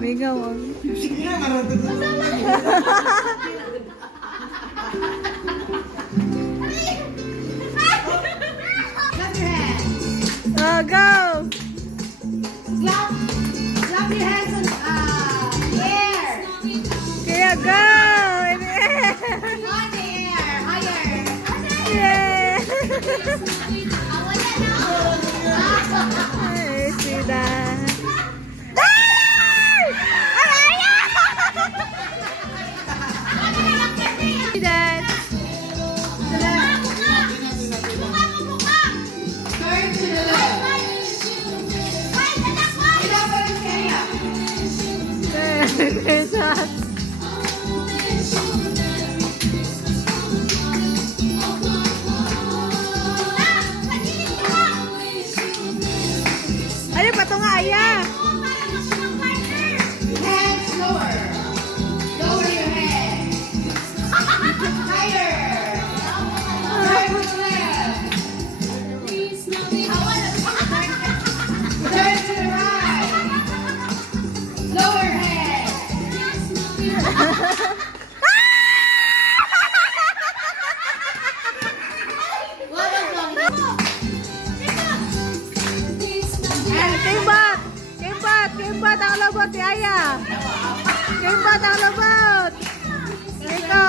May gawang. Sige na, maratod na. Oh, go! Clap your hands on air. Kaya go! In the air! On the air. Higher. Yeah! Wala na. I see that. See that? Turn to the left. There's us. Ano pa ito nga, Aya? Hands lower. Lower your head. Higher. Turn to the left. Turn to the right. Lower head. What was wrong? Kimbat! Kimbat! Kimbat ang lobot ni Aya! Kimbat ang lobot! Ikaw!